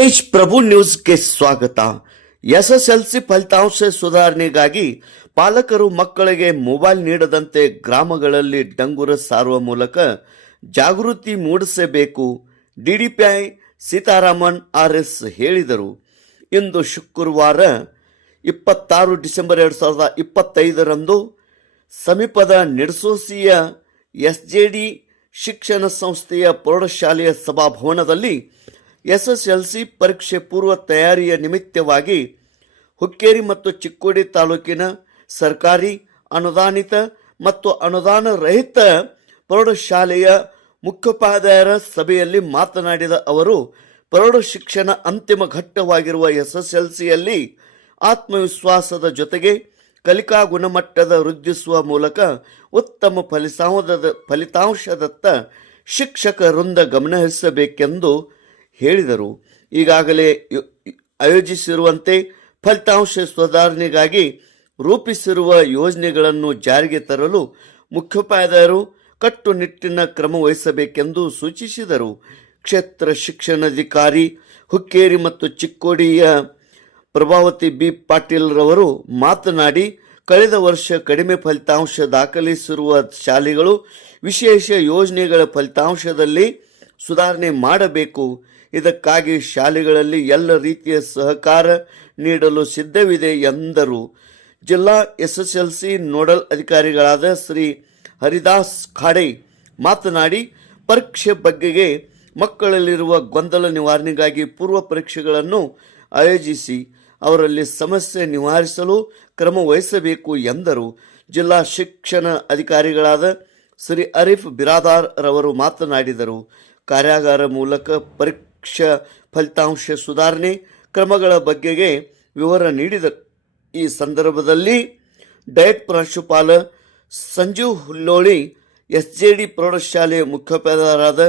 ತೇಜ್ ಪ್ರಭು ನ್ಯೂಸ್ಗೆ ಸ್ವಾಗತ. ಎಸ್ಎಸ್ಎಲ್ಸಿ ಫಲಿತಾಂಶ ಸುಧಾರಣೆಗಾಗಿ ಪಾಲಕರು ಮಕ್ಕಳಿಗೆ ಮೊಬೈಲ್ ನೀಡದಂತೆ ಗ್ರಾಮಗಳಲ್ಲಿ ಡಂಗುರ ಸಾರುವ ಮೂಲಕ ಜಾಗೃತಿ ಮೂಡಿಸಬೇಕು, ಡಿಡಿಪಿಐ ಸೀತಾರಾಮನ್ ಆರ್ಎಸ್ ಹೇಳಿದರು. ಇಂದು ಶುಕ್ರವಾರ ಇಪ್ಪತ್ತಾರು ಡಿಸೆಂಬರ್ ಎರಡು ಸಾವಿರದ ಇಪ್ಪತ್ತೈದರಂದು ಸಮೀಪದ ನಿಡಸೋಸಿಯ ಎಸ್ಜೆಡಿ ಶಿಕ್ಷಣ ಸಂಸ್ಥೆಯ ಪ್ರೌಢಶಾಲೆಯ ಸಭಾಭವನದಲ್ಲಿ ಎಸ್ಎಸ್ಎಲ್ಸಿ ಪರೀಕ್ಷೆ ಪೂರ್ವ ತಯಾರಿಯ ನಿಮಿತ್ತವಾಗಿ ಹುಕ್ಕೇರಿ ಮತ್ತು ಚಿಕ್ಕೋಡಿ ತಾಲೂಕಿನ ಸರ್ಕಾರಿ, ಅನುದಾನಿತ ಮತ್ತು ಅನುದಾನ ರಹಿತ ಪ್ರೌಢಶಾಲೆಯ ಮುಖ್ಯೋಪಾಧ್ಯಾಯರ ಸಭೆಯಲ್ಲಿ ಮಾತನಾಡಿದ ಅವರು ಪ್ರೌಢ ಶಿಕ್ಷಣ ಅಂತಿಮ ಘಟ್ಟವಾಗಿರುವ ಎಸ್ಎಸ್ಎಲ್ಸಿಯಲ್ಲಿ ಆತ್ಮವಿಶ್ವಾಸದ ಜೊತೆಗೆ ಕಲಿಕಾ ಗುಣಮಟ್ಟದ ವೃದ್ಧಿಸುವ ಮೂಲಕ ಉತ್ತಮ ಫಲಿತಾಂಶದ, ಫಲಿತಾಂಶದತ್ತ ಶಿಕ್ಷಕರಿಂದ ಗಮನಹರಿಸಬೇಕೆಂದು ಹೇಳಿದರು. ಈಗಾಗಲೇ ಆಯೋಜಿಸಿರುವಂತೆ ಫಲಿತಾಂಶ ಸುಧಾರಣೆಗಾಗಿ ರೂಪಿಸಿರುವ ಯೋಜನೆಗಳನ್ನು ಜಾರಿಗೆ ತರಲು ಮುಖ್ಯೋಪಾಧ್ಯಾಯರು ಕಟ್ಟುನಿಟ್ಟಿನ ಕ್ರಮ ವಹಿಸಬೇಕೆಂದು ಸೂಚಿಸಿದರು. ಕ್ಷೇತ್ರ ಶಿಕ್ಷಣಾಧಿಕಾರಿ ಹುಕ್ಕೇರಿ ಮತ್ತು ಚಿಕ್ಕೋಡಿಯ ಪ್ರಭಾವತಿ ಬಿ. ಪಾಟೀಲ್ ರವರು ಮಾತನಾಡಿ, ಕಳೆದ ವರ್ಷ ಕಡಿಮೆ ಫಲಿತಾಂಶ ದಾಖಲಿಸಿರುವ ಶಾಲೆಗಳು ವಿಶೇಷ ಯೋಜನೆಗಳ ಫಲಿತಾಂಶದಲ್ಲಿ ಸುಧಾರಣೆ ಮಾಡಬೇಕು. ಇದಕ್ಕಾಗಿ ಶಾಲೆಗಳಲ್ಲಿ ಎಲ್ಲ ರೀತಿಯ ಸಹಕಾರ ನೀಡಲು ಸಿದ್ಧವಿದೆ ಎಂದರು. ಜಿಲ್ಲಾ ಎಸ್ಎಸ್ಎಲ್ಸಿ ನೋಡಲ್ ಅಧಿಕಾರಿಗಳಾದ ಶ್ರೀ ಹರಿದಾಸ್ ಖಾಡೆ ಮಾತನಾಡಿ, ಪರೀಕ್ಷೆ ಬಗ್ಗೆಗೆ ಮಕ್ಕಳಲ್ಲಿರುವ ಗೊಂದಲ ನಿವಾರಣೆಗಾಗಿ ಪೂರ್ವ ಪರೀಕ್ಷೆಗಳನ್ನು ಆಯೋಜಿಸಿ ಅವರಲ್ಲಿ ಸಮಸ್ಯೆ ನಿವಾರಿಸಲು ಕ್ರಮ ವಹಿಸಬೇಕು ಎಂದರು. ಜಿಲ್ಲಾ ಶಿಕ್ಷಣ ಅಧಿಕಾರಿಗಳಾದ ಶ್ರೀ ಅರಿಫ್ ಬಿರಾದಾರ್ ರವರು ಮಾತನಾಡಿದರು. ಕಾರ್ಯಾಗಾರ ಮೂಲಕ ಪರೀಕ್ಷಾ ಫಲಿತಾಂಶ ಸುಧಾರಣೆ ಕ್ರಮಗಳ ಬಗ್ಗೆಗೆ ವಿವರ ನೀಡಿದರು ಈ ಸಂದರ್ಭದಲ್ಲಿ ಡಯಟ್ ಪ್ರಾಂಶುಪಾಲ Sanjeev Hulloli S J D ಪ್ರೌಢಶಾಲೆಯ ಮುಖ್ಯೋಪಾಧ್ಯಾಯರಾದ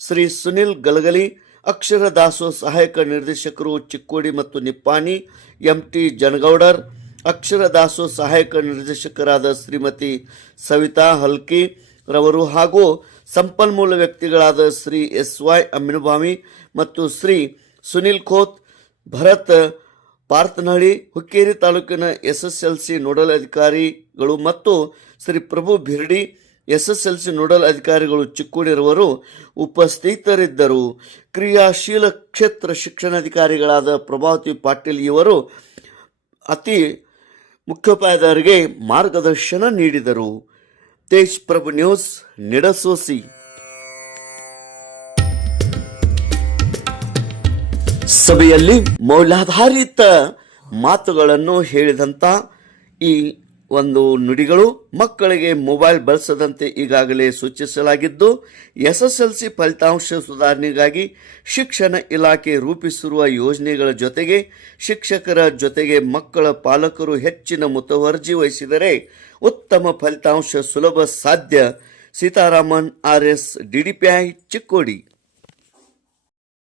ಶ್ರೀ ಸುನಿಲ್ ಗಲಗಲಿ, ಅಕ್ಷರ ದಾಸೋ ಸಹಾಯಕ ನಿರ್ದೇಶಕರು ಚಿಕ್ಕೋಡಿ ಮತ್ತು ನಿಪ್ಪಾಣಿ ಎಂ ಟಿ ಜನಗೌಡರ್, ಅಕ್ಷರ ದಾಸೋ ಸಹಾಯಕ ನಿರ್ದೇಶಕರಾದ ಶ್ರೀಮತಿ ಸವಿತಾ ಹಲ್ಕಿ ರವರು ಹಾಗೂ ಸಂಪನ್ಮೂಲ ವ್ಯಕ್ತಿಗಳಾದ ಶ್ರೀ ಎಸ್ ವೈ ಅಮ್ಮಿನಭಾಮಿ ಮತ್ತು ಶ್ರೀ ಸುನಿಲ್ ಖೋತ್ ಭರತ್ ಪಾರ್ತನಹಳ್ಳಿ ಹುಕ್ಕೇರಿ ತಾಲೂಕಿನ ಸಿ ನೋಡಲ್ ಅಧಿಕಾರಿಗಳು ಮತ್ತು ಶ್ರೀ ಪ್ರಭು ಬಿರ್ಡಿ ಸಿ ನೋಡಲ್ ಅಧಿಕಾರಿಗಳು ಚಿಕ್ಕೋಡಿರುವರು ಉಪಸ್ಥಿತರಿದ್ದರು. ಕ್ರಿಯಾಶೀಲ ಕ್ಷೇತ್ರ ಶಿಕ್ಷಣಾಧಿಕಾರಿಗಳಾದ ಪ್ರಭಾವತಿ ಪಾಟೀಲ್ ಇವರು ಅತಿ ಮುಖ್ಯೋಪಾಧ್ಯಾಯರಿಗೆ ಮಾರ್ಗದರ್ಶನ ನೀಡಿದರು. ತೇಜ್ ಪ್ರಭು ನ್ಯೂಸ್ ನಿಡಸೋಸಿ. ಸಭೆಯಲ್ಲಿ ಮೌಲ್ಯಾಧಾರಿತ ಮಾತುಗಳನ್ನು ಹೇಳಿದಂತ ಈ ಒಂದು ನುಡಿಗಳು ಮಕ್ಕಳಿಗೆ ಮೊಬೈಲ್ ಬಳಸದಂತೆ ಈಗಾಗಲೇ ಸೂಚಿಸಲಾಗಿದ್ದು, ಎಸ್ಎಸ್ಎಲ್ಸಿ ಫಲಿತಾಂಶ ಸುಧಾರಣೆಗಾಗಿ ಶಿಕ್ಷಣ ಇಲಾಖೆ ರೂಪಿಸಿರುವ ಯೋಜನೆಗಳ ಜೊತೆಗೆ ಶಿಕ್ಷಕರ ಜೊತೆಗೆ ಮಕ್ಕಳ ಪಾಲಕರು ಹೆಚ್ಚಿನ ಮುತುವರ್ಜಿ ವಹಿಸಿದರೆ ಉತ್ತಮ ಫಲಿತಾಂಶ ಸುಲಭ ಸಾಧ್ಯ. Sitaraman, RS DDPI Chikkodi.